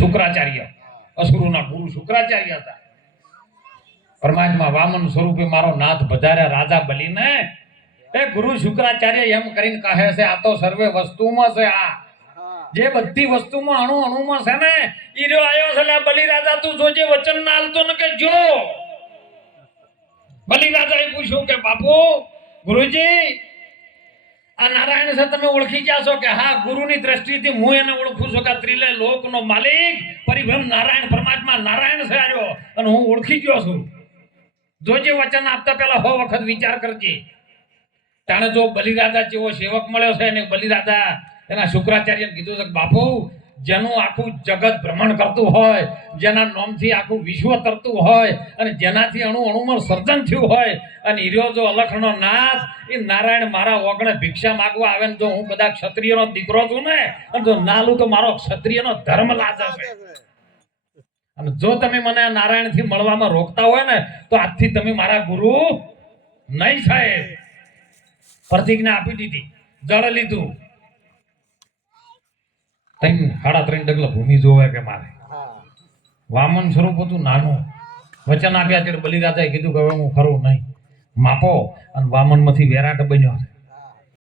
શુક્રાચાર્ય અસુરોના ગુરુ શુક્રાચાર્ય હતા. પરમાત્મા વામન સ્વરૂપે મારો નાથ પધાર્યા રાજા બલીને. એ ગુરુ શુક્રાચાર્ય એમ કરીને કહે છે આ તો સર્વે વસ્તુમાં છે. આ જે બધી વસ્તુમાં અણુ અણુમાં છે ને ઈ રહ્યો આયો છે. બલી રાજા તું જોજે વચન ના આલતો ને કે જો. બલી રાજાએ પૂછ્યું કે બાપુ ગુરુજી આ નારાયણ છે તમે ઓળખી ગયા છો? કે હા, ગુરુની દ્રષ્ટિથી હું એને ઓળખું છું કે ત્રિલે લોકનો માલિક પરિભ્રમ નારાયણ પરમાત્મા નારાયણ છે આર્યો અને હું ઓળખી ગયો છું. જોજે વચન આપતા પહેલા 100 વખત વિચાર કરજે. તાણે જો બલિરાજા જેવો સેવક મળ્યો છે અને બલિરાજા એના શુક્રાચાર્યને કીધું છે કે બાપુ જેનું આખું જગત ભ્રમણ કરતું હોય, જેના નામથી આખું વિશ્વ તરતું હોય અને જેનાથી અણુ અણુમાં સર્જન થયું હોય અને હીરો જો અલખનો નાથ એ નારાયણ મારા ઓગણે ભિક્ષા માંગવા આવે ને જો હું કદાચ ક્ષત્રિયનો દીકરો છું ને અને જો નાલું તો મારો ક્ષત્રિયનો ધર્મ લાજે છે. અને જો તમે મને આ નારાયણથી મળવામાં રોકતા હોય ને તો આજથી તમે મારા ગુરુ નહીં સાહેબ. પ્રતિજ્ઞા આપી દીધી, જળ લીધું. 3.5 ડગલા ભૂમિ જોવે કે મારે. વામન સ્વરૂપ હતું નાનું. વચન આપ્યા ત્યારે બલિરાજાએ કીધું કે હવે હું ખરું નહીં. માપો અને વામન માંથી વિરાટ બન્યો છે.